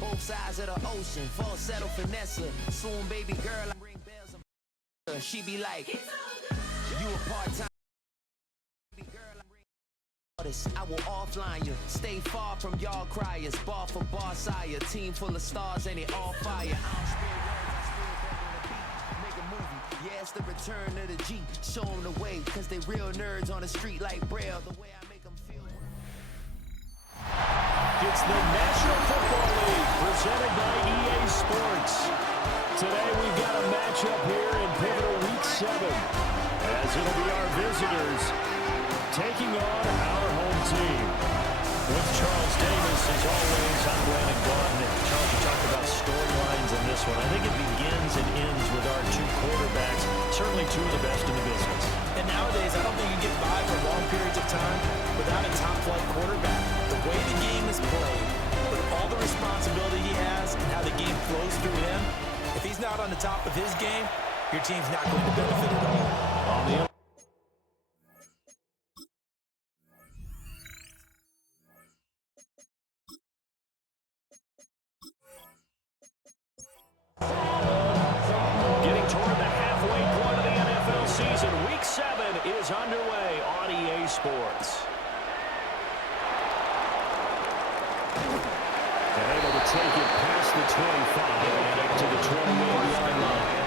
Both sides of the ocean, falsetto finesse. Soon, baby girl, I ring bells. She be like, you a part-time. Baby girl, I ring artist. I will offline you. Stay far from y'all criers. Bar for bar, sire. Team full of stars, and it all fire. I don't spill words, I spill back on the beat. Make a movie. Yeah, it's the return of the G. Show them the way, cause they real nerds on the street like Braille. The way I make them feel. It's the National Football League, presented by EA Sports. Today we've got a matchup here in pivotal Week 7, as it'll be our visitors taking on our home team. With Charles Davis, as always, I'm Brandon Gaudin. Charles, you talked about storylines in this one. I think it begins and ends with our two quarterbacks, certainly two of the best in the business. And nowadays, I don't think you can get by for long periods of time without a top-flight quarterback. The way the game is played, with all the responsibility he has and how the game flows through him, if he's not on the top of his game, your team's not going to benefit at all. On the getting toward the halfway point of the NFL season, Week 7 is underway on EA Sports. And able to take it past the 25 and up to the 28-yard line.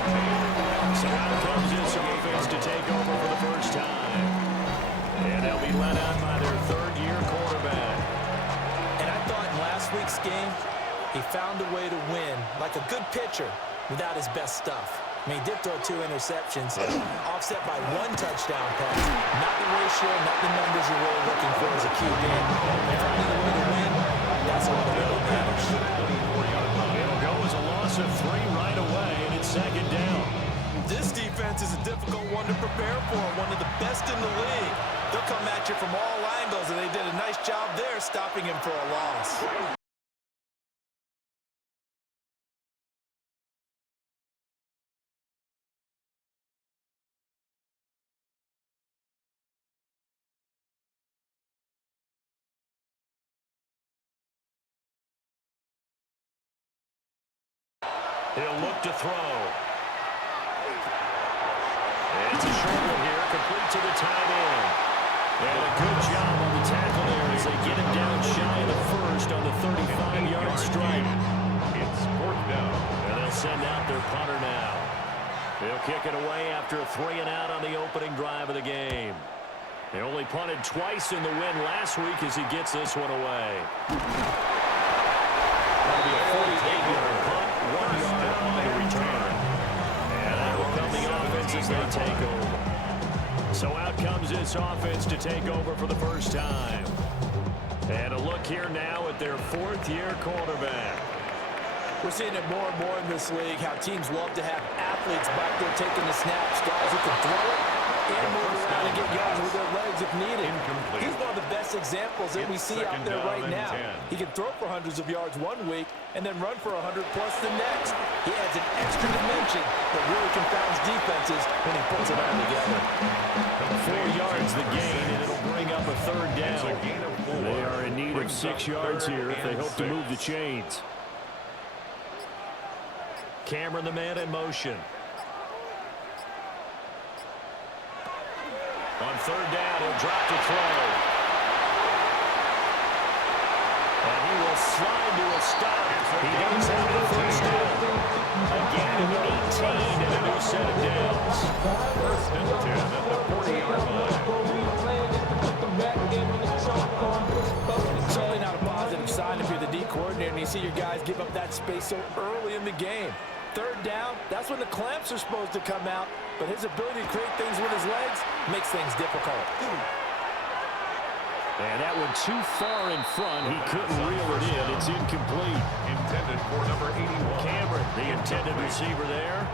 So out comes this offense to take over for the first time. And they'll be led out by their third-year quarterback. And I thought in last week's game, he found a way to win, like a good pitcher, without his best stuff. I mean, he did throw 2 interceptions, offset by 1 touchdown pass. Not the ratio, not the numbers you're really looking for as a QB. And finding a way to win, that's all that really matters. It'll go as a loss of 3 right away, and it's second down. This defense is a difficult one to prepare for, one of the best in the league. They'll come at you from all angles, and they did a nice job there stopping him for a loss. He'll look to throw. It's a short one here, complete to the tight end. And a good job on the tackle there as they get him down shy of the first on the 35-yard strike. It's 4th down. And they'll send out their punter now. They'll kick it away after a 3-and-out on the opening drive of the game. They only punted twice in the win last week as he gets this one away. That'll be a 48-yard punt, 1 yard on the return. And that will come the offense as they take over. So out comes this offense to take over for the first time. And a look here now at their 4th-year quarterback. We're seeing it more and more in this league, how teams love to have athletes back there taking the snaps, guys who can throw it and move around and get yards with their legs if needed. He's one of the best examples that we see out there right now. He can throw for hundreds of yards one week and then run for 100-plus the next. He adds an extra dimension that really confounds defenses when he puts it all together. 4 yards the gain, and it'll bring up a 3rd down. They are in need of 6 yards here if they hope to move the chains. Cameron, the man in motion. On 3rd down, he'll drop to throw. And he will slide to a stop. He does have the first down. Again, 18 and a new set of downs. 1st and 10 at the 40-yard line. Certainly not a positive sign if you're the D coordinator and you see your guys give up that space so early in the game. 3rd down, that's when the clamps are supposed to come out, but his ability to create things with his legs makes things difficult. And that one too far in front. He couldn't reel it in. It's incomplete. Intended for number 81. Cameron, the intended receiver there.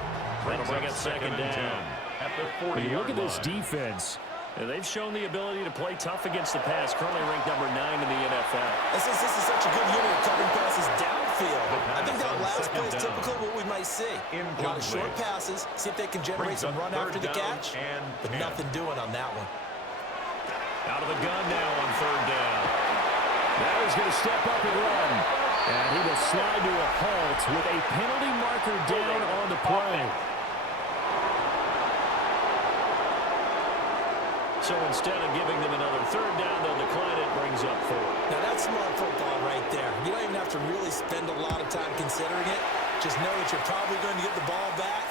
That'll bring up 2nd down. At the 40-yard line. When you look at this defense, they've shown the ability to play tough against the pass, currently ranked number 9 in the NFL. This is such a good unit of covering passes downfield. I think that last play is typical of what we might see. A lot of short passes, see if they can generate some run after the catch, but nothing doing on that one. Out of the gun now on 3rd down. Now he's going to step up and run. And he will slide to a halt with a penalty marker down on the play. So instead of giving them another third down, they'll decline it, brings up 4. Now that's smart football right there. You don't even have to really spend a lot of time considering it. Just know that you're probably going to get the ball back.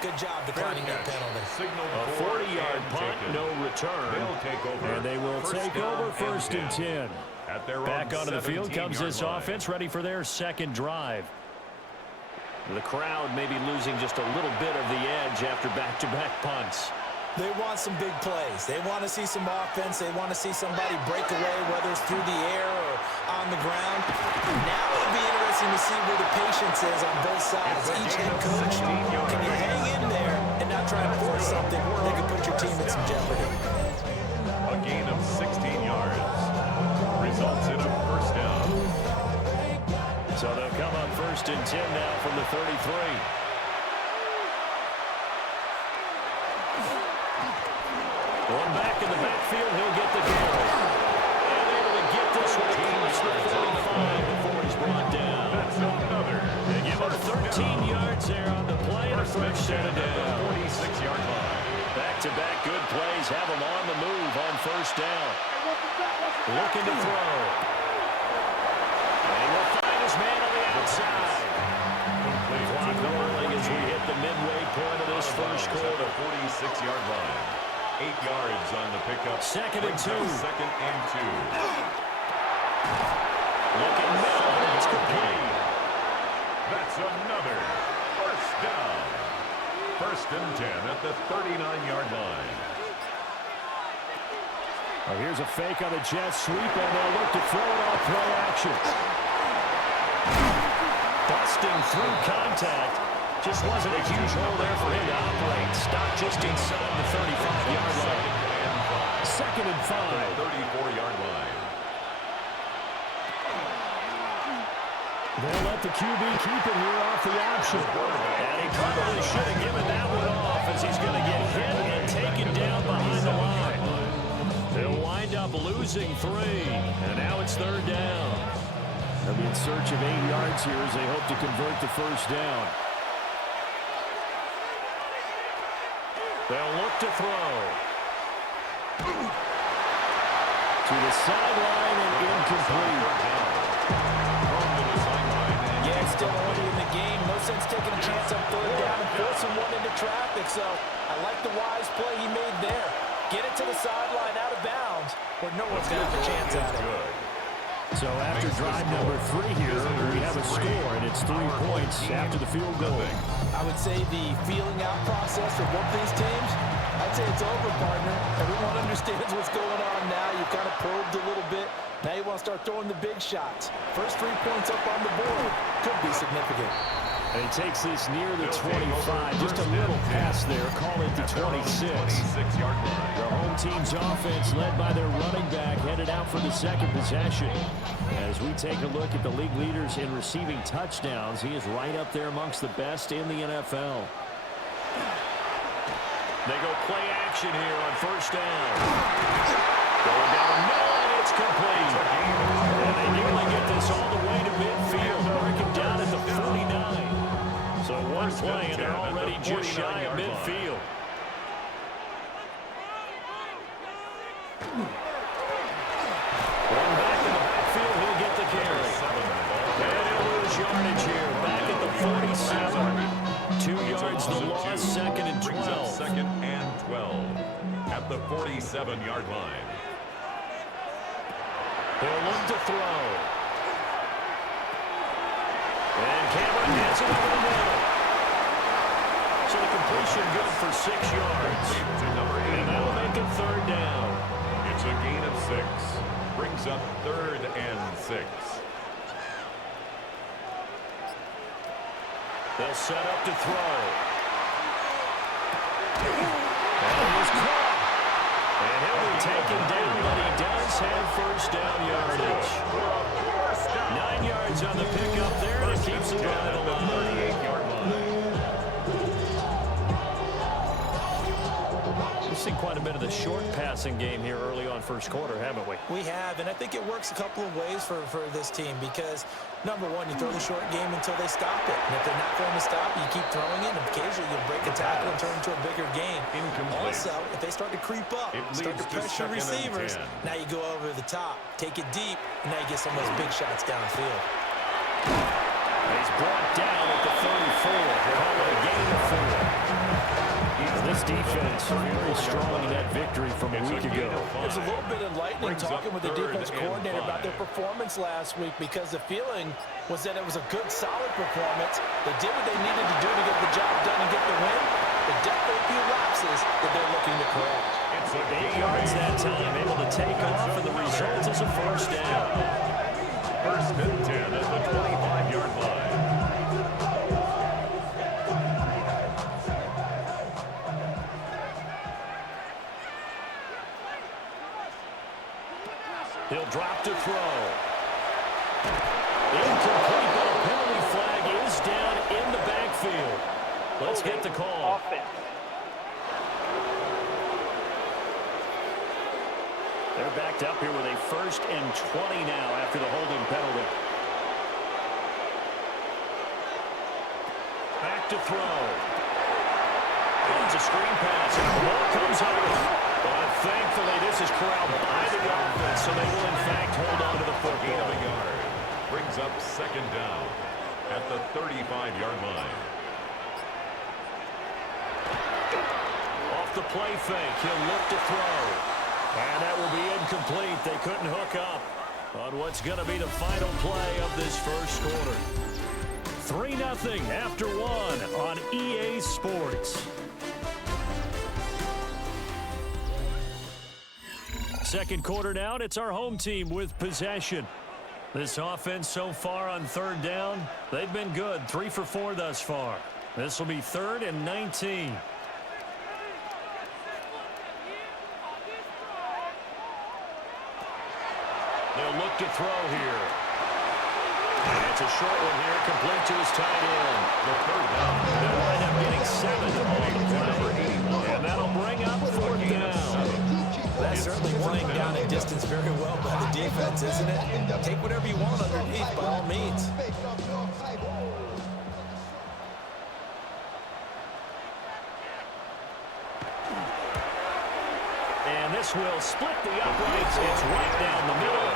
Good job declining that penalty. A 40-yard punt, no return. They'll take over. And they will take over first and 10. At their Back onto the field comes this line. offense, ready for their second drive. The crowd may be losing just a little bit of the edge after back-to-back punts. They want some big plays. They want to see some offense. They want to see somebody break away, whether it's through the air or on the ground. Now it'll be interesting to see where the patience is on both sides. Each head coach, can you hang in there and not try to force something that could put your team in some jeopardy? A gain of 16 yards results in a first down. So they'll come up first and 10 now from the 33. One back in the backfield, he'll get the carry. And able to get this one across the 45 before he's brought down. That's another. They give him 13 yards there on the play and a fresh set of down. 46-yard line. Back-to-back good plays have him on the move on first down. Looking to throw. And will find his man on the outside. Clock rolling as we hit the midway point of this first quarter. 46-yard line. 8 yards on the pickup. Second and 2. Second and 2. Looking middle, and it's complete. That's another first down. First and 10 at the 39-yard line. Well, here's a fake on the jet sweep, and they'll look to throw it off play action. Busting through contact. Just wasn't a huge hole there for him to operate. Stopped just inside the 35-yard line. Second and 5. 34-yard line. They'll let the QB keep it here off the option. And he probably should have given that one off as he's going to get hit and taken down behind the line. They'll wind up losing 3. And now it's third down. They'll be in search of 8 yards here as they hope to convert the first down. They'll look to throw. To the sideline and incomplete. Yeah, it's still early in the game. No sense taking a chance on third down and forcing one into traffic. So I like the wise play he made there. Get it to the sideline out of bounds where no one's going to have a chance at it. So after drive number 3 here, we have a score, and it's 3 points after the field goal. I would say the feeling out process for both these teams, I'd say it's over, partner. Everyone understands what's going on now. You kind of probed a little bit. Now you want to start throwing the big shots. First 3 points up on the board could be significant. And he takes this near the 25, just a little pass there, call it the 26. 26-yard line. The home team's offense led by their running back headed out for the second possession. As we take a look at the league leaders in receiving touchdowns, he is right up there amongst the best in the NFL. They go play action here on first down. Going down the middle, and it's complete. And they nearly get this all the way to midfield, breaking down at the 49. So one play, and they're already just shy of midfield. One back in the backfield, he'll get the carry. And he'll lose yardage here, back at the 47. 2 yards the loss, second and 12. Second and 12 at the 47-yard line. They'll look to throw. And Cameron has it over the middle. So the completion good for 6 yards. To number 8. And that'll make it third down. It's a gain of 6. Brings up third and 6. They'll set up to throw. And he's caught. And he'll be taken down, but he does have first down yardage. 9 yards on the pickup there, and it keeps the drive alive. 38-yard line. missing quite a bit of the short passing game here early on first quarter, haven't we? We have, and I think it works a couple of ways for this team because, number one, you throw the short game until they stop it. And if they're not going to stop it, you keep throwing it, and occasionally you break a tackle and turn it into a bigger game. Also, if they start to creep up, start to pressure receivers, now you go over the top, take it deep, and now you get some of those big shots downfield. He's brought down at the 34. They're on a gain of 4. This defense very strong in that victory from a week ago. There's a little bit enlightening talking with the defense coordinator about their performance last week because the feeling was that it was a good, solid performance. They did what they needed to do to get the job done and get the win, but definitely a few lapses that they're looking to correct. 8 yards that time, able to take off, and the result is a first down. First and 10 at the 25-yard line. He'll drop to throw. Incomplete, but a penalty flag is down in the backfield. Let's get the call. They're backed up here with a 1st and 20 now after the holding penalty. Back to throw. It's a screen pass, and the ball comes out. But thankfully, this is corralled by the offense, so they will, in fact, hold on to the football. Gain of a yard. Brings up second down at the 35-yard line. Off the play fake, he'll look to throw. And that will be incomplete. They couldn't hook up on what's going to be the final play of this first quarter. 3-0 after 1 on EA Sports. Second quarter now, and it's our home team with possession. This offense so far on 3rd down, they've been good. 3 for 4 thus far. This will be 3rd and 19. They'll look to throw here. And it's a short one here, complete to his tight end. The 3rd down. They'll wind up getting 7 on the play. And that'll bring up 4th down. That's certainly playing down in distance very well by the defense, isn't it? Take whatever you want underneath by all means. And this will split the uprights. It's right down the middle.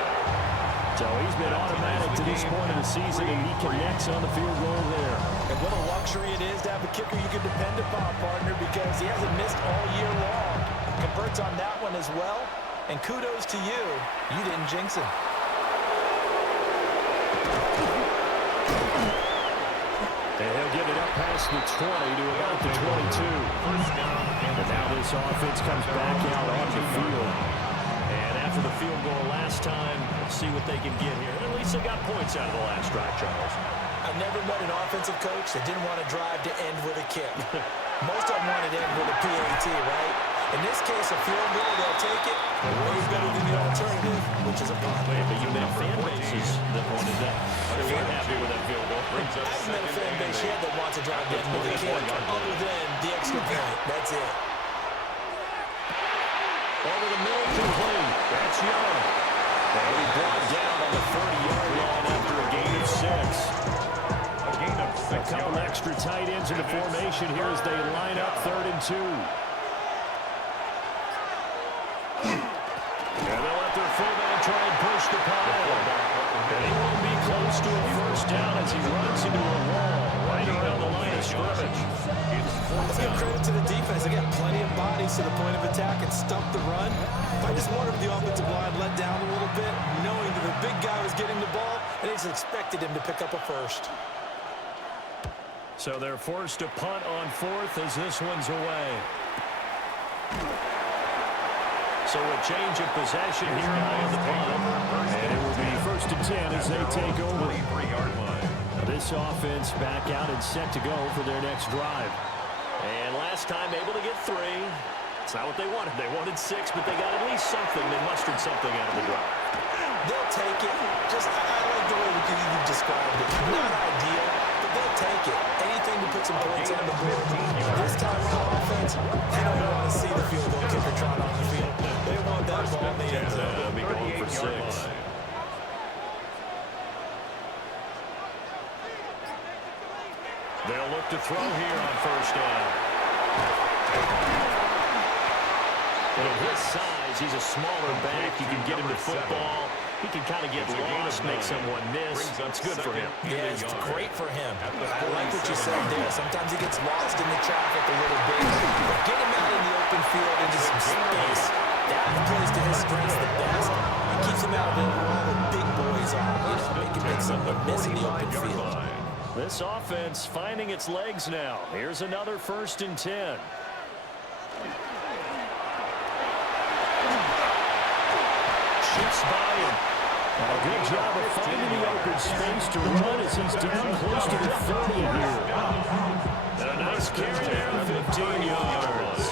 So he's been automatic to this point of the season, and he connects on the field goal there. And what a luxury it is to have a kicker you can depend upon, partner, because he hasn't missed all year long. Converts on that one as well. And kudos to you. You didn't jinx him. And he'll get it up past the 20 to about the 22. And now this offense comes back out on the field. And after the field goal last time, we'll see what they can get here. At least they got points out of the last drive, Charles. I've never met an offensive coach that didn't want to drive to end with a kick. Most of them wanted to end with a PAT, right? In this case, a field goal, they'll take it. Way better than the alternative, which is a punt. But you met fan bases that wanted that. If you're happy with that field goal. I haven't met a fan base yet that wants to drive to end with a kick, other than the extra point. That's it. Over the middle, complete. That's Young. They'll be brought down on the 30-yard line after a gain of 6. A gain of 6 A couple yards. extra tight ends in the formation here as they line up 3rd and 2. And they'll let their fullback try and push the pile. And he will be close to a first down as he runs into a wall right around the line of scrimmage. Let's give credit to the defense. They got plenty of bodies to the point of attack and stump the run. I just wonder if the offensive line let down a little bit, knowing that the big guy was getting the ball, and they just expected him to pick up a first. So they're forced to punt on 4th as this one's away. So a change of possession here on the punt. And it will be 1st and 10 as they take over. 3-yard line. This offense back out and set to go for their next drive. And last time able to get 3. It's not what they wanted. They wanted 6, but they got at least something. They mustered something out of the drive. They'll take it. Just, I like the way you described it. Not ideal, but they'll take it. Anything to put some points on the board. This time on offense, defense, they don't want to see the field goal kicker trot on the field. They want that ball in the end zone. They'll be going for 6. They'll look to throw here on first down. And at his size, he's a smaller back. You can get him to football. He can kind of get lost, make someone miss. It's good for him. Yeah, it's great for him. I like what you said there. Sometimes he gets lost in the traffic a little bit. But get him out in the open field into some space. That plays to his strengths the best. It keeps him out of it where all the big boys are. He can make someone miss in the open field. This offense finding its legs now. Here's another 1st and 10. Shifts by him. A good job of finding the open space to run as he's down close to the 30 here. And a nice carry there, 15 yards.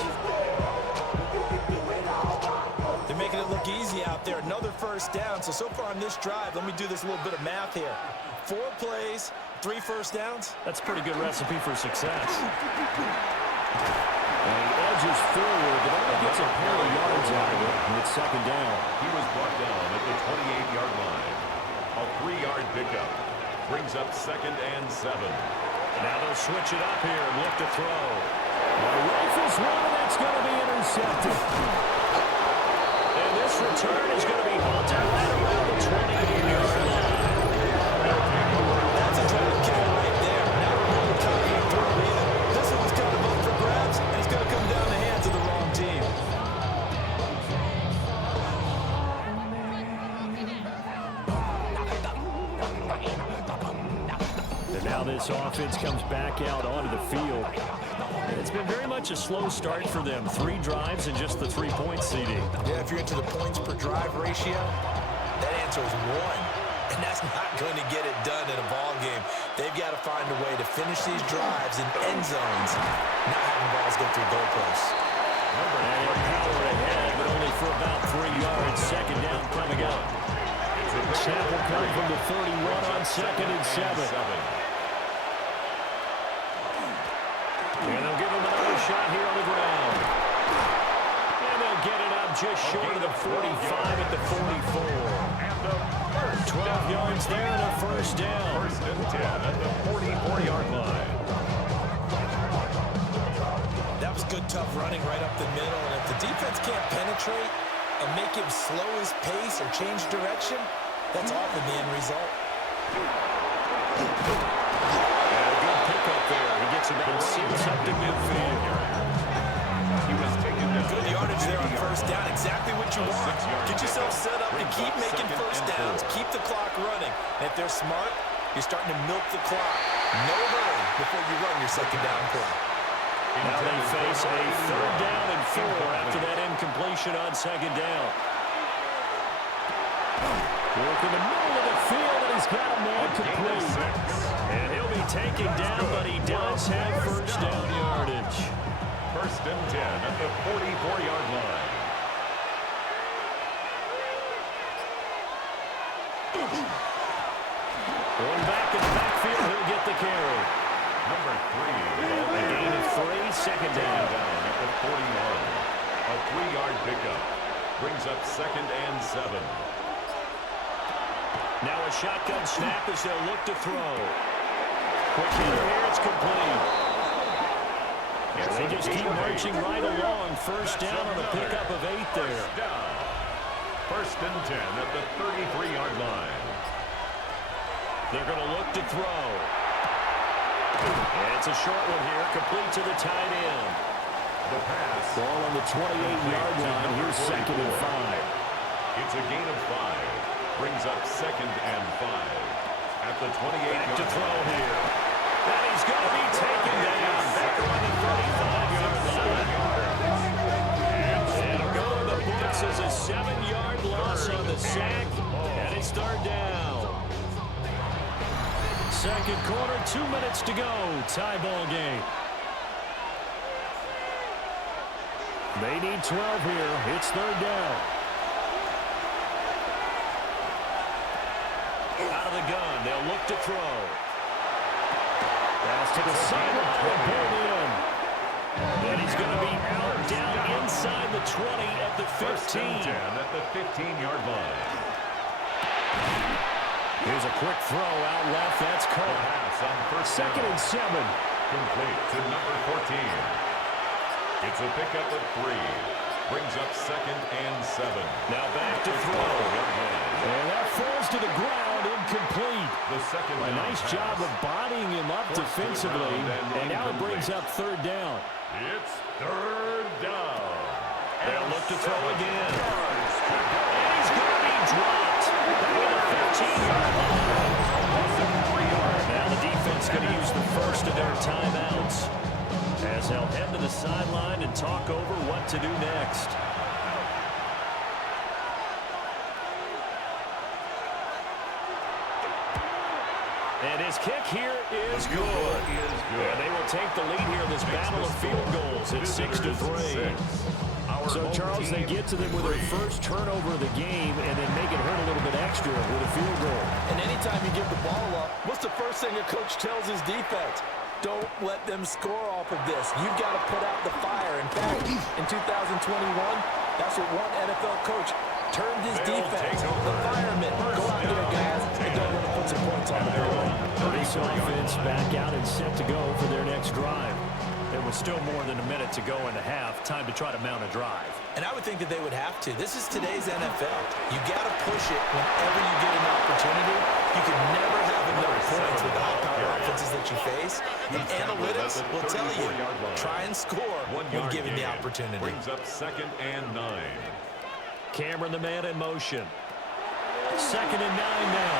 They're making it look easy out there. Another 1st down. So far on this drive, let me do this little bit of math here. 4 plays, 3 1st downs. That's a pretty good recipe for success. And he edges forward, but only gets a pair of yards out of it. And it's 2nd down. He was brought down at the 28-yard line. A 3-yard pickup brings up 2nd and 7. Now they'll switch it up here and look to throw. Rifles one, and that's going to be intercepted. And this return is going to be halted right around the 28-yard line. That's a total kill right there. Not a really confident throw either. This one's kind of up for grabs, and it's going to come down the hands of the wrong team. And now this offense comes back out onto the field. And it's been very much a slow start for them. 3 drives and just the 3-point CD. Yeah, if you're into the points per drive ratio, that answer is 1. And that's not going to get it done in a ball game. They've got to find a way to finish these drives in end zones, not having balls go through goalposts. And power ahead, but only for about 3 yards. 2nd down coming up. Snap will come from the 31 on 2nd and 7. And they'll give him another shot here on the ground. And they'll get it up just short of the 45 at the 44. 12 yards there and a 1st down. 1st and 10 at the 44-yard line. That was good, tough running right up the middle. And if the defense can't penetrate and make him slow his pace or change direction, that's often the end result. And a good pickup there. He gets about 6 up to midfield. He was taken down. Good yardage there on 1st down. Exactly what you want. Get yourself set up to keep making 1st downs. Keep the clock running. And if they're smart, you're starting to milk the clock. No hurry before you run your 2nd down play. Now they face a 3rd down and 4 after that incompletion on 2nd down. Work in the middle of the field, and he's got a man complete. And he'll be taken down, but he does have 1st down yardage. 1st and 10 at the 44-yard line. Going back in the backfield, he'll get the carry. Number 3. A gain of 3, 2nd down. At the 41. A 3-yard pickup brings up 2nd and 7. Now a shotgun snap as they'll look to throw. Quick hitter here, it's complete. They just keep marching right along. 1st down on a pickup of 8 there. 1st and 10 at the 33-yard line. They're going to look to throw. And it's a short one here, complete to the tight end. The pass. Ball on the 28-yard line. Here's 2nd and 5. It's a gain of 5. Brings up 2nd and 5. At the 28-yard line. To throw here. And he's going to be taken down. Back on the 35-yard line. And it'll go to the books as a 7-yard loss on the sack. And it's 3rd down. 2nd quarter, 2 minutes to go. Tie ball game. They need 12 here. It's 3rd down. Out of the gun. They'll look to throw. Pass to the sideline. Pulled in. And he's going to be out down inside the 20 at the 15. First and 10 at the 15-yard line. Here's a quick throw out left. That's caught. Second and 7. Complete to number 14. It's a pickup of 3. Brings up second and 7. Now back to throw. And that falls to the ground, incomplete. The second A nice job of bodying him up defensively. And now it brings up third down. It's third down. They'll look to throw again. And he's going to be dropped. With a 15-yard line. Now the defense going to use the first of their timeouts, as they'll head to the sideline and talk over what to do next. And his kick here is good. And they will take the lead here in this battle of field goals at 6-3. So, Charles, they get to them with their first turnover of the game and then make it hurt a little bit extra with a field goal. And anytime you give the ball up, what's the first thing a coach tells his defense? Don't let them score off of this. You've got to put out the fire. In fact, in 2021, that's what one NFL coach termed his defense. The firemen. Go out there, guys, and don't let them put some points on the board. This offense back out and set to go for their next drive. There was still more than a minute to go in the half. Time to try to mount a drive. And I would think that they would have to. This is today's NFL. You got to push it whenever you get an opportunity. You can never have enough points with the high-power offenses that you face. The analytics will tell you, try and score when given the opportunity. Brings up second and 9. Cameron, the man in motion. Second and 9 now.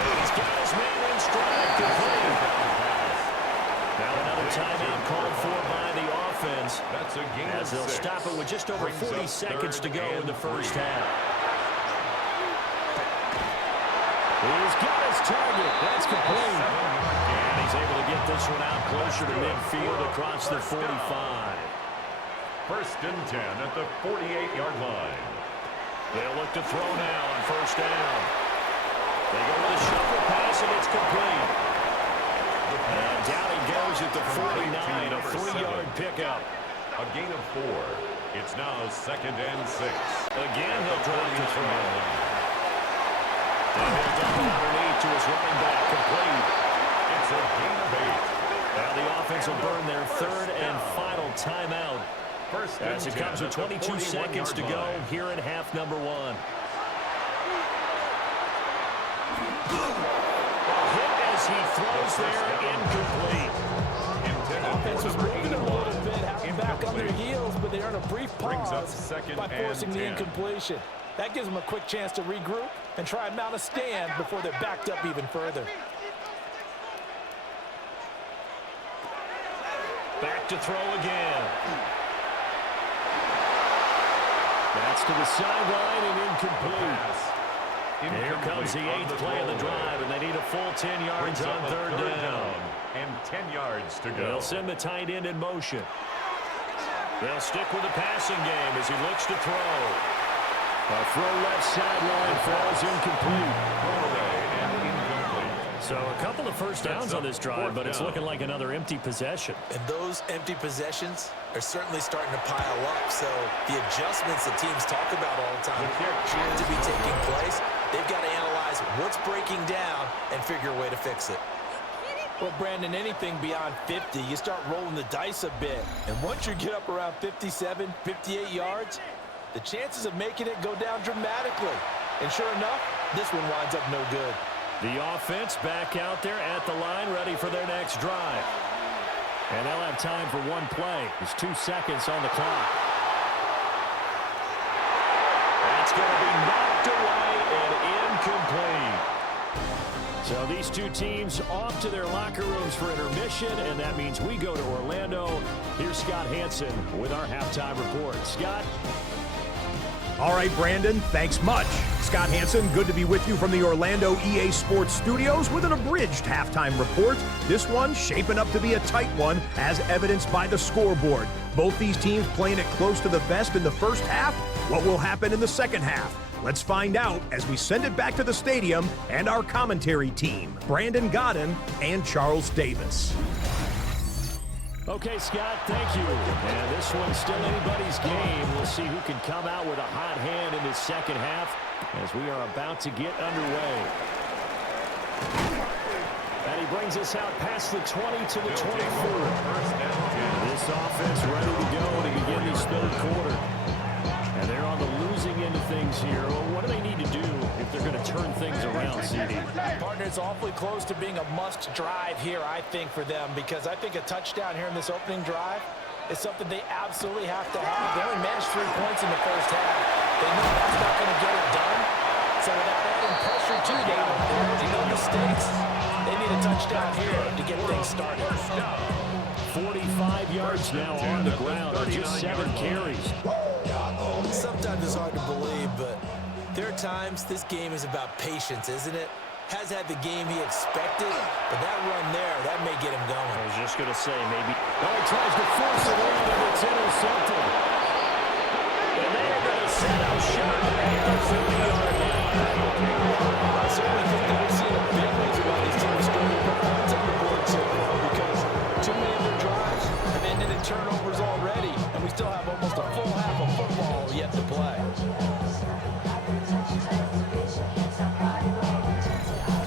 He's got his man in stride. Complete. Now another timeout called for by the offense. That's a gain as they'll 6. stop it with just over 40 seconds to go in the first half. He's got his target. That's complete. And he's able to get this one out closer to midfield across the 45. First and 10 at the 48-yard line. They'll look to throw now on first down. They go with a shuffle pass, and it's complete. And down he goes at the 49, a 3-yard pickup. A gain of 4. It's now second and 6. Again, he'll drop to throw. And he'll dump it underneath to his running back, complete. It's a gain of 8. Now the offense will burn their third and final timeout. First as it comes with 22 seconds to go here in half number 1. He throws there, incomplete. Offense was moving a little bit, having back on their heels, but they earn a brief pause by forcing the incompletion. That gives them a quick chance to regroup and try and mount a stand before they're backed up even further. Back to throw again. That's to the sideline and incomplete. And here comes the 8th play of the drive, and they need a full 10 yards on third down. And 10 yards to go. They'll send the tight end in motion. They'll stick with the passing game as he looks to throw. A throw left sideline falls incomplete. So a couple of first downs on this drive, but it's looking like another empty possession. And those empty possessions are certainly starting to pile up. So the adjustments that teams talk about all the time have to be taking place. They've got to analyze what's breaking down and figure a way to fix it. Well, Brandon, anything beyond 50, you start rolling the dice a bit. And once you get up around 57, 58 yards, the chances of making it go down dramatically. And sure enough, this one winds up no good. The offense back out there at the line, ready for their next drive. And they'll have time for one play. There's 2 seconds on the clock. That's going to be knocked away and incomplete. So these two teams off to their locker rooms for intermission, and that means we go to Orlando. Here's Scott Hansen with our halftime report. Scott? All right, Brandon, thanks much. Scott Hansen, good to be with you from the Orlando EA Sports Studios with an abridged halftime report. This one shaping up to be a tight one, as evidenced by the scoreboard. Both these teams playing it close to the vest in the first half. What will happen in the second half? Let's find out as we send it back to the stadium and our commentary team, Brandon Godden and Charles Davis. Okay, Scott, thank you. And this one's still anybody's game. We'll see who can come out with a hot hand in this second half as we are about to get underway. And he brings us out past the 20 to the 24. This offense ready to go to begin this third quarter. And they're on the losing end of things here. Well, what do they need to do if they're going to turn things around, CD? Partner, it's awfully close to being a must drive here, I think, for them, because I think a touchdown here in this opening drive is something they absolutely have to have. They only managed 3 points in the first half. They know that's not going to get it done. So without adding pressure to them, there will be no mistakes. They need a touchdown here to get things started. 45 yards now on the ground on just 7 carries. Sometimes it's hard to believe, but there are times this game is about patience, isn't it? Has had the game he expected, but that run there, that may get him going. I was just going to say, maybe. Oh, he tries to force it in, and it's intercepted. And they are going to set up shot at the 50-yard line. I certainly think that we've seen a big reason why these teams struggle to put points on the board so far, because too many of their drives have ended in turnovers already, and we still have almost a full half of football yet to play.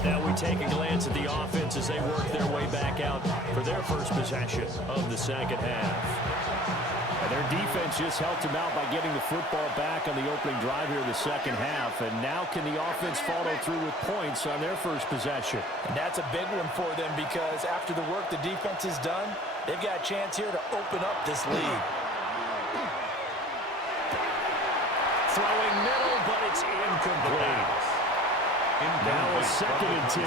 Now we take a glance at the offense as they work their way back out for their first possession of the second half. And their defense just helped them out by getting the football back on the opening drive here in the second half. And now can the offense follow through with points on their first possession? And that's a big one for them, because after the work the defense has done, they've got a chance here to open up this lead. Throwing middle, but it's incomplete. Now a 2nd and 10.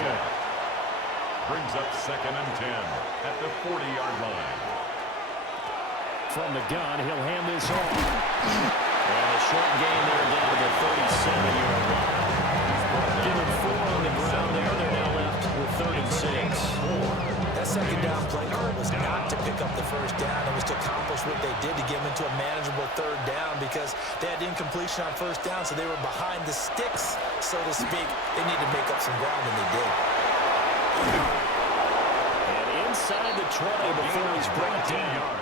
Brings up 2nd and 10 at the 40-yard line. From the gun, he'll hand this off. And a short gain there down to the 37-yard line. Given 4 on the ground there, they're now left with 3rd and 6. That second down play call was not to pick up the first down. It was to accomplish what they did to get them into a manageable 3rd down, because they had incompletion on first down, so they were behind the sticks, so to speak. They need to make up some ground, and they did. And inside the 20 before he's brought down.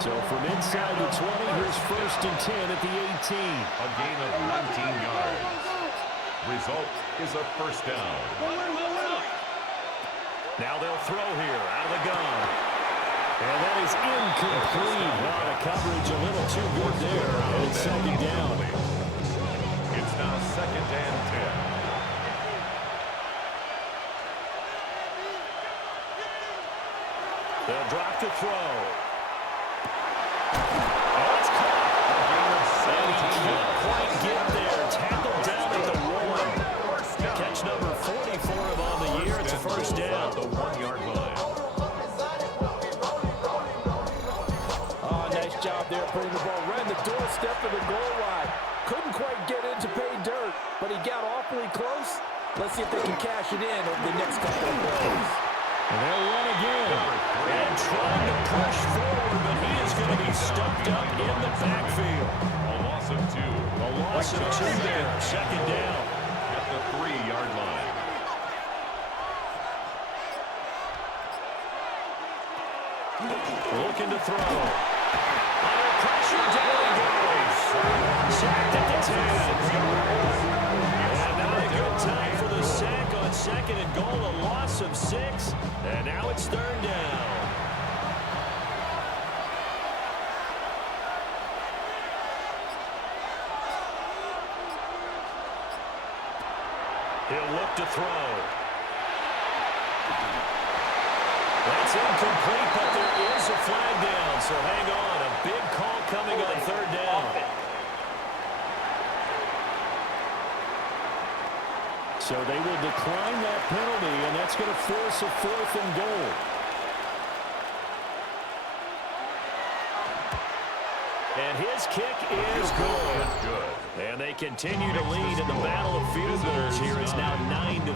So from inside the 20, here's 1st and 10 at the 18. A gain of 19 yards. Result is a first down. Now they'll throw here out of the gun. And that is incomplete. Well, the coverage a little too good there. And it's 2nd down. It's now 2nd and 10. They'll drop the throw. Oh, it's caught. And he can't quite get there. Tackled down at the 1. Catch number 40 for him on the year. It's a first down. The 1-yard line. Oh, nice job there putting the ball right in the doorstep of the goal line. Couldn't quite get in to pay dirt, but he got awfully close. Let's see if they can cash it in over the next couple of plays. And they'll run again. And trying to push forward, but he is going to be stumped up in the backfield. A loss of 2. A loss of 2 there. 2nd down. At the 3-yard line. Looking to throw. Under pressure, down he goes. Sacked at the 10. And not a good time for the sack on 2nd and goal. A loss of 6. And now it's 3rd down. He'll look to throw. That's incomplete, but there is a flag down, so hang on. A big call coming on 3rd down. So they will decline that penalty, and that's going to force a 4th and goal. And his kick is good. And they continue to lead in the battle of field goals here. It's now 9-3.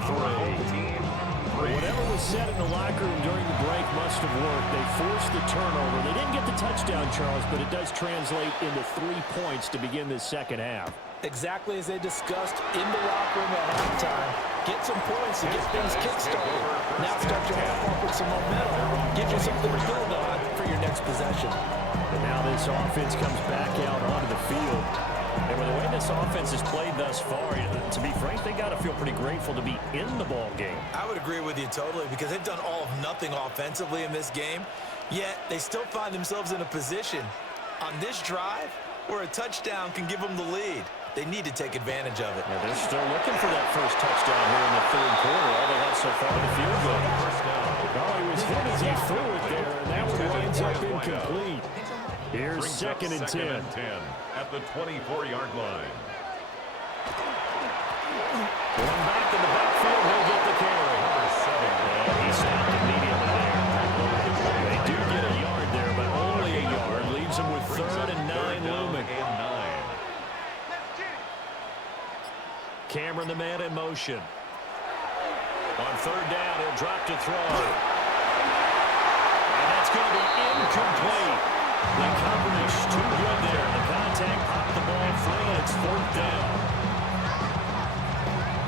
Whatever was said in the locker room during the break must have worked. They forced the turnover. They didn't get the touchdown, Charles, but it does translate into 3 points to begin this second half. Exactly as they discussed in the locker room at halftime. Get some points to get things kick-started. Now start your half off with some momentum. Give you something to build on for your next possession. And now this offense comes back out onto the field. And with the way this offense has played thus far, to be frank, they got to feel pretty grateful to be in the ball game. I would agree with you totally because they've done all of nothing offensively in this game, yet they still find themselves in a position on this drive where a touchdown can give them the lead. They need to take advantage of it. Yeah, they're still looking for that first touchdown here in the third quarter. All they have so far in the field goal. Oh, he was hit as he threw it there, and that one winds up incomplete. Here's second and 10. At the 24-yard line. Going back in the backfield, he'll get the carry. And he stopped immediately there. They do get a yard there, but only a yard. Leaves them with third and 9 looming. Cameron, the man in motion. On third down, he'll drop to throw. And that's going to be incomplete. The coverage too good there. The contact popped the ball free, and it's fourth down.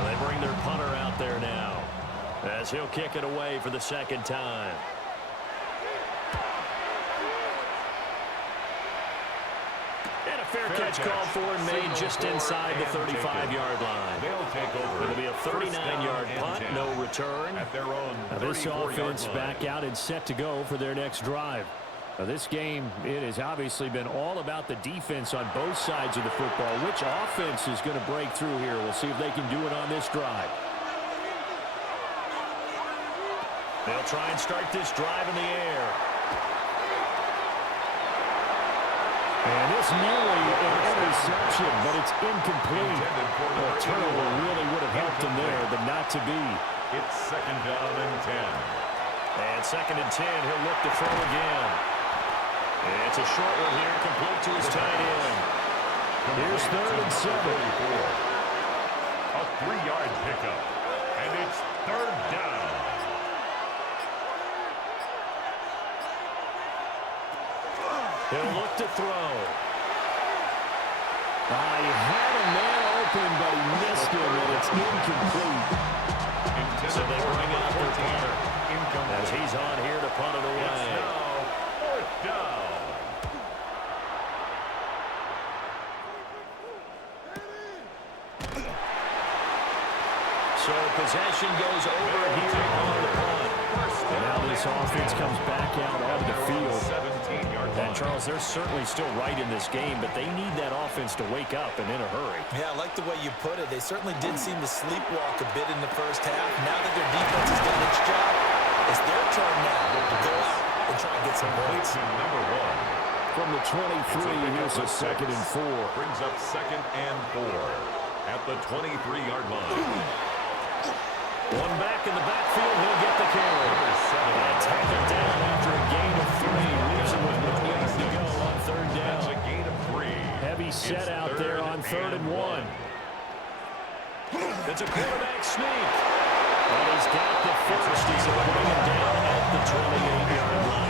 They bring their punter out there now as he'll kick it away for the second time. And a fair catch called for and made just inside the 35-yard line. They'll take over. It'll be a 39-yard punt, no return. At their own now this offense line. back out and set to go for their next drive. Now this game, it has obviously been all about the defense on both sides of the football. Which offense is going to break through here? We'll see if they can do it on this drive. They'll try and start this drive in the air. And this nearly an interception, but it's incomplete. A turnover really would have helped him there, but not to be. It's second down and 10. And second and 10, he'll look to throw again. And it's a short one here, complete to his tight end. Here's third and 7. A 3-yard pickup, and it's third down. He'll look to throw. He had a man open, but he missed him, and it's incomplete. So they bring out their punter as he's on here to punt it away. It's now fourth down. So possession goes over here on the punt. And now this offense comes back out onto the field. And Charles, they're certainly still right in this game, but they need that offense to wake up and in a hurry. Yeah, I like the way you put it. They certainly did seem to sleepwalk a bit in the first half. Now that their defense has done its job, it's their turn now to go out and try and get some points. Number 1. From the 23, here's a second and 4. Brings up second and 4 at the 23-yard line. One back in the backfield, he'll get the carry. And tackled down after a gain of 3. Leaves him with 1 yard to go on third down. That's a gain of 3. Heavy set out there on third and 1. It's a quarterback sneak. And he's got the first. He's going to bring him down at the 28-yard line.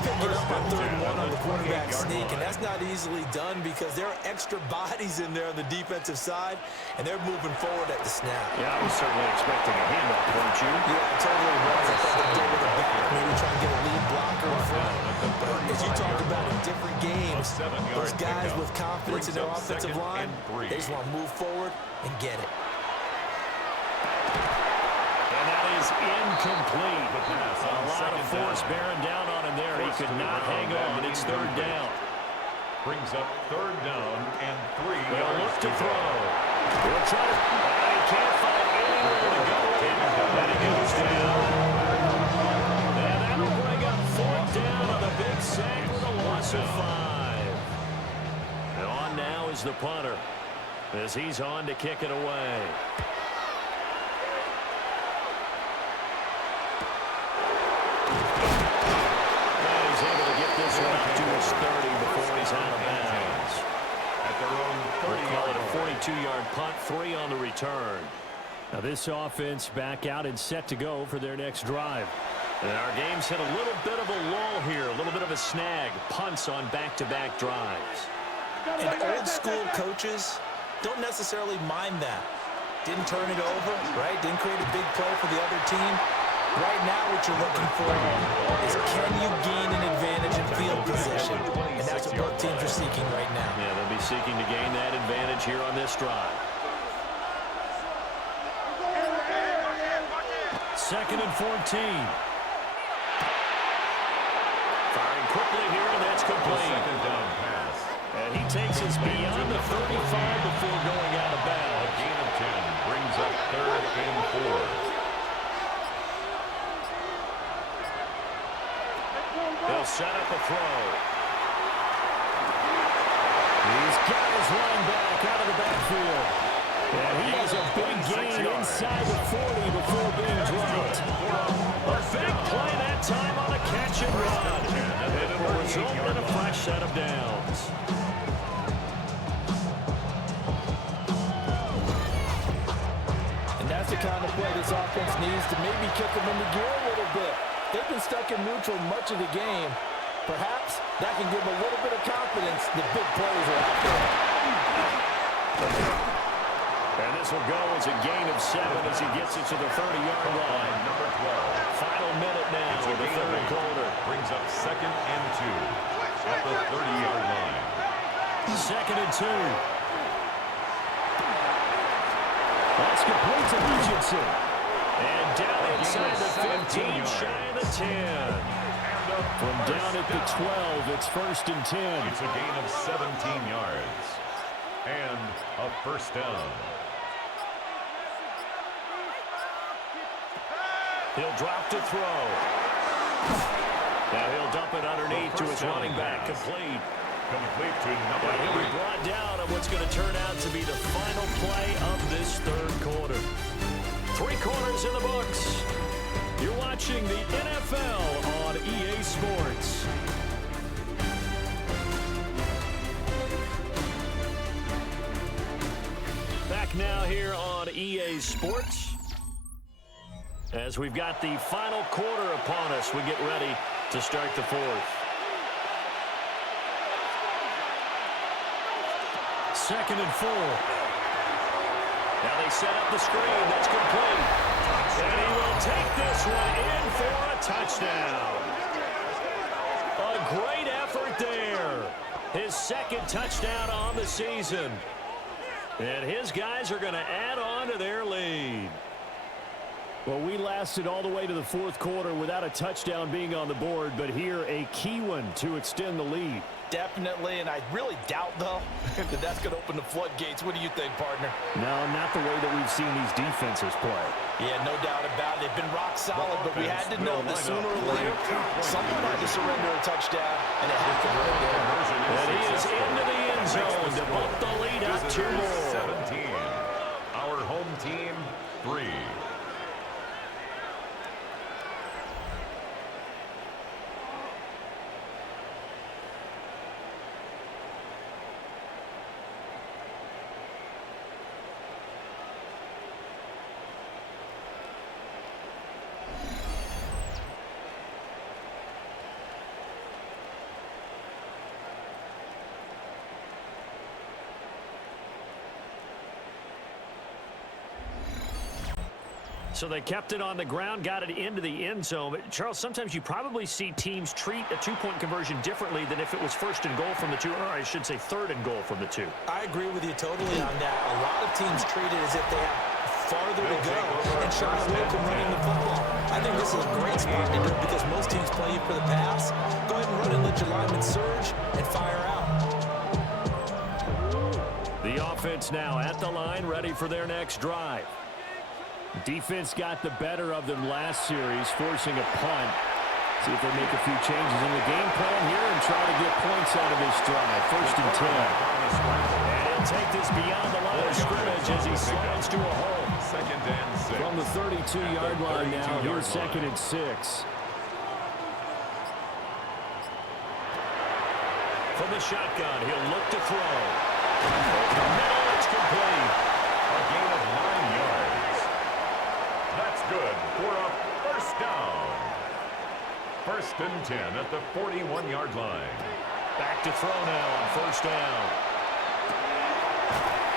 Pick it up on third and 1 on the quarterback sneak, and that's not easily done because there are extra bodies in there on the defensive side, and they're moving forward at the snap. Yeah, I was certainly expecting a handoff, weren't you? Yeah, I totally was. I thought they'd go with a back, maybe try and get a lead blocker in front. But as you talked about in different games, those guys with confidence in their offensive line, they just want to move forward and get it. And that is incomplete. A lot of force bearing down on him there. He could not hang on. It's third down. Brings up third down and 3 They'll yards look to go. throw. He'll try to... he can't find anywhere to go in. And it goes down. And that'll bring up fourth down on the big sack with a loss of 5. And on now is the punter as he's on to kick it away. This one up to his 30 before he's out of bounds. At their own 30-yard We'll call it a 42-yard punt, 3 on the return. Now this offense back out and set to go for their next drive. And our game's hit a little bit of a lull here, a little bit of a snag. Punts on back-to-back drives. And old-school coaches don't necessarily mind that. Didn't turn it over, right? Didn't create a big play for the other team. Right now what you're looking for is can you gain an advantage in field position? And that's what both teams are seeking right now. Yeah, they'll be seeking to gain that advantage here on this drive. 2nd and 14. Firing quickly here, and that's complete. Second down pass. And he takes us beyond the 35 before going out of A bounds. gain of 10 brings up 3rd and 4. They'll set up a throw. He's got his line back out of the backfield. And he has a big gain inside the 40 before being dropped. A big play that time on a catch and run. And it will result in a fresh set of downs. And that's the kind of play this offense needs to maybe kick them into gear a little bit. They've been stuck in neutral much of the game. Perhaps that can give them a little bit of confidence that big plays are out there. And this will go as a gain of 7 as he gets it to the 30-yard line. Number 12. Final minute now It's a of the gain of 3rd 8. quarter. Brings up 2nd and 2 at the 30-yard line. 2nd and 2. That's complete to Richardson. And down inside the 15, shy of the 10. From down at the 12, it's 1st and 10. It's a gain of 17 yards. And a first down. He'll drop to throw. Now he'll dump it underneath to his running back. Complete. Complete to number He'll be 3. brought down on what's going to turn out to be the final play of this 3rd quarter. 3 quarters in the books. You're watching the NFL on EA Sports. Back now here on EA Sports. As we've got the final quarter upon us, we get ready to start the 4th. 2nd and 4. Now they set up the screen. That's complete. And he will take this one in for a touchdown. A great effort there. His 2nd touchdown on the season. And his guys are going to add on to their lead. Well, we lasted all the way to the 4th quarter without a touchdown being on the board, but here a key one to extend the lead. Definitely, and I really doubt, though, that that's going to open the floodgates. What do you think, partner? No, not the way that we've seen these defenses play. Yeah, no doubt about it. They've been rock solid, but we had to know that sooner or later, someone had to surrender a touchdown, and it happened right there. And he is into the end zone to bump the lead up 2 more. 17. Our home team, 3. So they kept it on the ground, got it into the end zone. But, Charles, sometimes you probably see teams treat a 2-point conversion differently than if it was 1st and goal from the 2, or I should say 3rd and goal from the 2. I agree with you totally on that. A lot of teams treat it as if they have farther to go and shy away from running the football. I think this is a great spot to do it because most teams play you for the pass. Go ahead and run it, let your linemen surge, and fire out. The offense now at the line, ready for their next drive. Defense got the better of them last series, forcing a punt. See if they make a few changes in the game plan here and try to get points out of this drive. 1st and 10. And he'll take this beyond the line of scrimmage as he slides to a hole. 2nd and 6. From the 32-yard line now, here's 2nd and 6. From the shotgun, he'll look to throw. Over the middle, it's complete. A gain of 9 yards. That's good for a first down. 1st and 10 at the 41-yard line. Back to throw now on 1st down.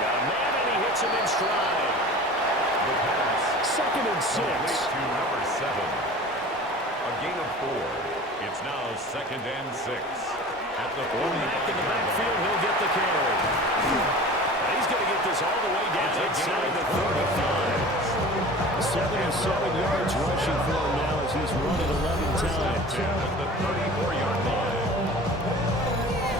Got a man and he hits him in stride. The pass. 2nd and 6. To number 7. A gain of 4. It's now 2nd and 6. At the 40. Back in the backfield, he'll get the carry. He's going to get this all the way down inside the 35. 77 yards rushing for him now as he's run it 11 times. At the 34-yard line.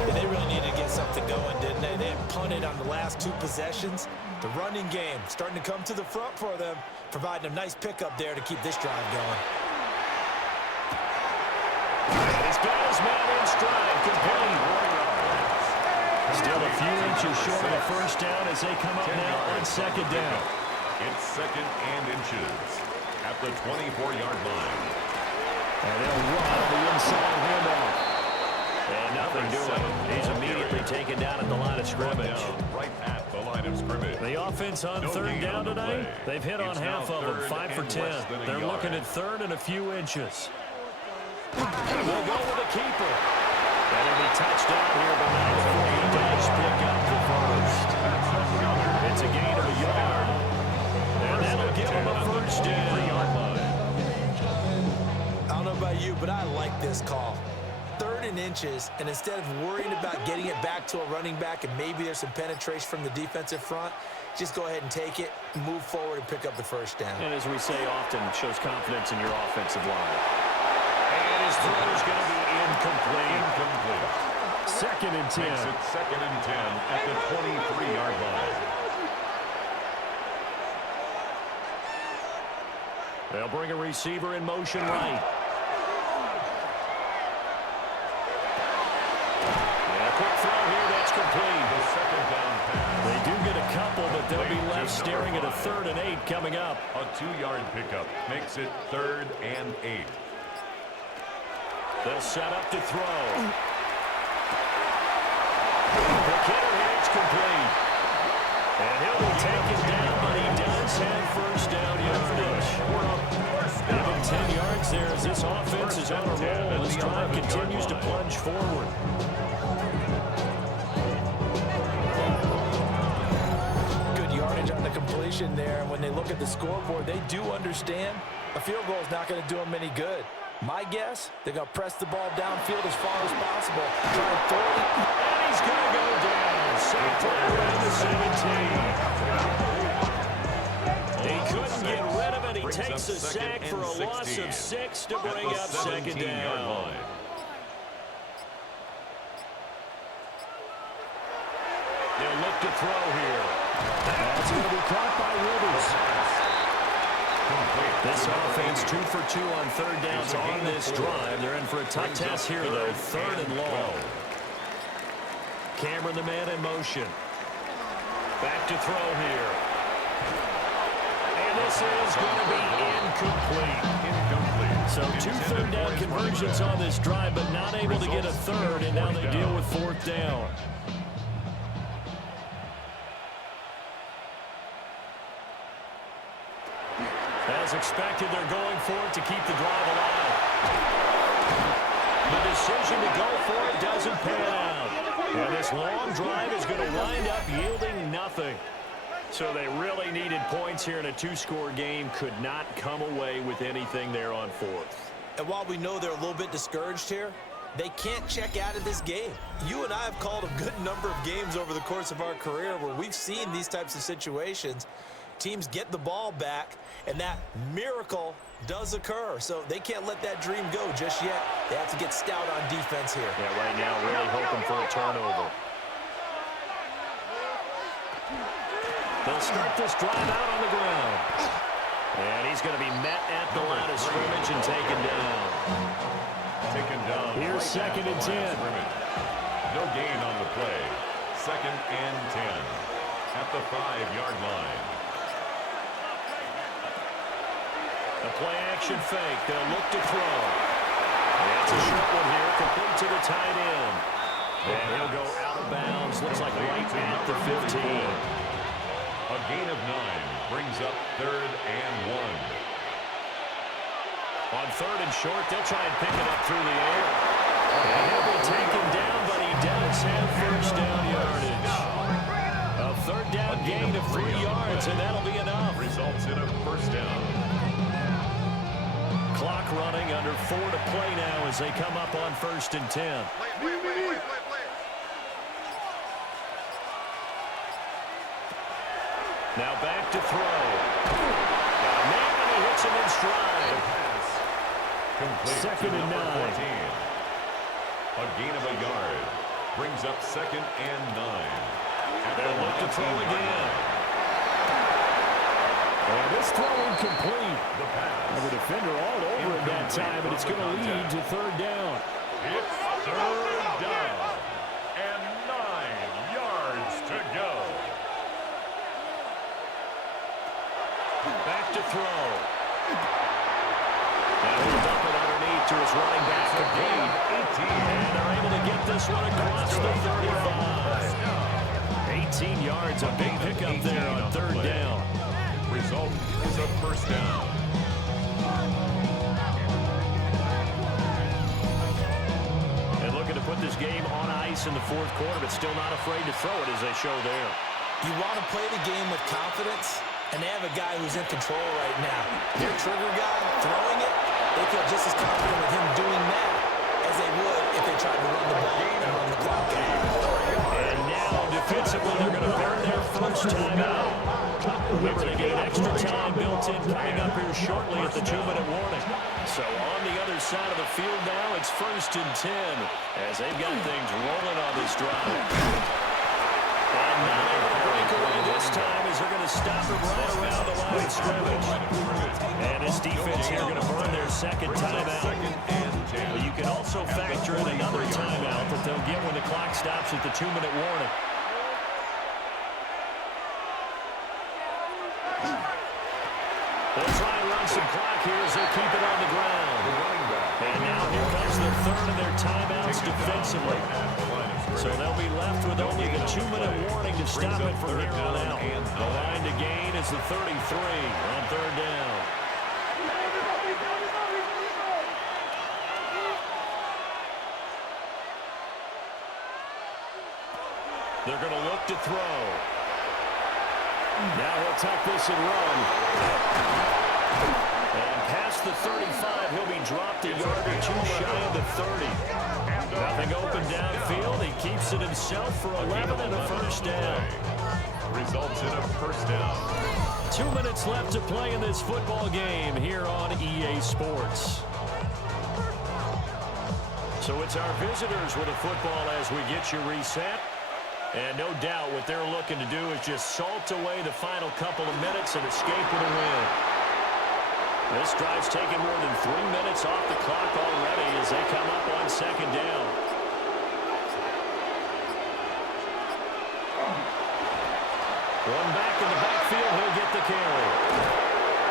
And they really needed to get something going, didn't they? They had punted on the last 2 possessions. The running game starting to come to the front for them, providing a nice pickup there to keep this drive going. And he's got his man in stride, complete. Still a few inches short of a first down as they come up now on 2nd down. It's 2nd and inches at the 24-yard line. And they'll run on the inside handoff. And nothing doing. He's immediately taken down at the line of scrimmage. Right at the line of scrimmage. The offense on 3rd down tonight, they've hit on half of them, 5 for 10. They're looking at 3rd and a few inches. We'll go with the keeper. That'll be touchdown here, but not before he does pick up the first. It's a gain of a yard. And that'll give him a first down. I don't know about you, but I like this call. 3rd and inches, and instead of worrying about getting it back to a running back and maybe there's some penetration from the defensive front, just go ahead and take it, move forward, and pick up the first down. And as we say often, it shows confidence in your offensive line. And his throw is going to be incomplete. 2nd and 10. Makes it 2nd and 10 at the 23-yard line. They'll bring a receiver in motion right. And a quick throw here, that's complete. The 2nd down pass. They do get a couple, but they'll be left staring at a 3rd and 8 coming up. A 2-yard pickup makes it 3rd and 8. They'll set up to throw. The kicker hits complete. And he'll be taken down, but he does have first down yardage. Give him 10 yards there as this offense is on a roll. This drive continues to plunge forward. Good yardage on the completion there, and when they look at the scoreboard, they do understand a field goal is not going to do them any good. My guess, they're going to press the ball downfield as far as possible. Try and throw it. And he's going to go down. Sacked around the 17. He couldn't get rid of it. He takes a sack for a loss of 6 to bring up 2nd down. They'll look to throw here. That's going to be caught by Rivers. This offense 2 for 2 on 3rd downs on this drive. They're in for a tough test here, though. 3rd and long. Cameron, the man in motion. Back to throw here. And this is going to be incomplete. So 2 3rd down conversions on this drive, but not able to get a 3rd, and now they deal with 4th down. As expected, they're going for it to keep the drive alive. The decision to go for it doesn't pan out. And this long drive is going to wind up yielding nothing. So they really needed points here in a 2-score game. Could not come away with anything there on 4th. And while we know they're a little bit discouraged here, they can't check out of this game. You and I have called a good number of games over the course of our career where we've seen these types of situations. Teams get the ball back, and that miracle does occur. So they can't let that dream go just yet. They have to get stout on defense here. Yeah, right now really hoping for a turnover. They'll start this drive out on the ground. And he's going to be met at the line of scrimmage and taken down. Here's 2nd and 10. No gain on the play. 2nd and 10 at the 5-yard line. A play-action fake. They'll look to throw. It's a short one here, complete to the tight end. And he'll go out of bounds. Looks like right at the 15. A gain of 9 brings up 3rd and 1. On 3rd and short, they'll try and pick it up through the air. And he'll be taken down, but he does have first down yardage. A 3rd down gain of 3 yards, and that'll be enough. Results in a first down. Clock clock running, under 4 to play now as they come up on 1st and 10. Now back to throw. Got a man, and he hits him in stride. Complete. 2nd and 9. 14. A gain of a yard. Brings up 2nd and 9. They'll look to throw again. And this throw incomplete. The pass. And the defender all over it that time, but it's going to lead to 3rd down. It's 3rd down. And 9 yards to go. Back to throw. And he'll dump it underneath to his running back. A gain 18. And they're able to get this one across the 35. 18 yards, a big pickup there on 3rd down. Result is a 1st down. And looking to put this game on ice in the 4th quarter, but still not afraid to throw it as they show there. You want to play the game with confidence, and they have a guy who's in control right now. Their trigger guy throwing it, they feel just as confident with him doing that as they would if they tried to run the ball and run the clock out. And now, defensively, they're going to burn their first timeout. Remember, they get an extra time built in coming up here shortly at the 2-minute warning. So on the other side of the field now, it's 1st and 10 as they've got things rolling on this drive. And not able to break away this time as they're going to stop it right around the line of scrimmage. And this defense here going to burn their 2nd timeout. But you can also factor in another timeout that they'll get when the clock stops at the 2-minute warning. They'll try and run some clock here as they keep it on the ground. And now here comes the 3rd of their timeouts defensively. So they'll be left with only the 2-minute warning to stop it from here on out. The line to gain is the 33 on 3rd down. They're going to look to throw. Now he'll tuck this and run. And past the 35, he'll be dropped a yard or 2 shy of the 30. Nothing open downfield. He keeps it himself for 11 and a 1st down. Results in a 1st down. 2 minutes left to play in this football game here on EA Sports. So it's our visitors with a football as we get you reset. And no doubt what they're looking to do is just salt away the final couple of minutes and escape with a win. This drive's taken more than 3 minutes off the clock already as they come up on 2nd down. One back in the backfield, he'll get the carry.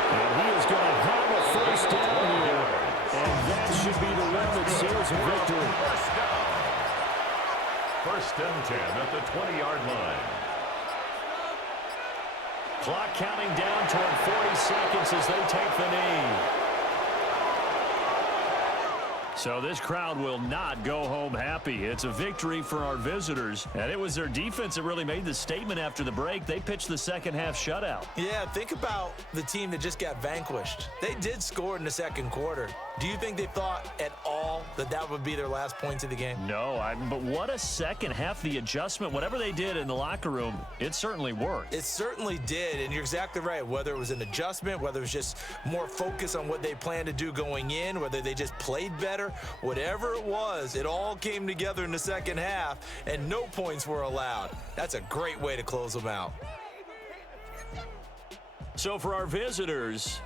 And he is going to have a 1st down here. And that should be the one that seals a victory. 1st and 10 at the 20-yard line. Clock counting down toward 40 seconds as they take the knee. So this crowd will not go home happy. It's a victory for our visitors, and it was their defense that really made the statement after the break. They pitched the 2nd half shutout. Yeah, think about the team that just got vanquished. They did score in the 2nd quarter. Do you think they thought at all that that would be their last points of the game? No, but what a 2nd half. The adjustment, whatever they did in the locker room, it certainly worked. It certainly did, and you're exactly right. Whether it was an adjustment, whether it was just more focus on what they planned to do going in, whether they just played better, whatever it was, it all came together in the 2nd half, and no points were allowed. That's a great way to close them out. So for our visitors,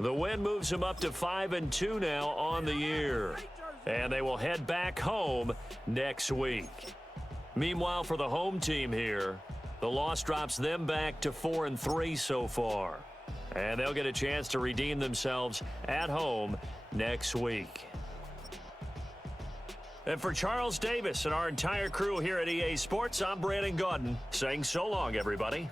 the win moves them up to 5-2 now on the year. And they will head back home next week. Meanwhile, for the home team here, the loss drops them back to 4-3 so far. And they'll get a chance to redeem themselves at home next week. And for Charles Davis and our entire crew here at EA Sports, I'm Brandon Gaudin saying so long, everybody.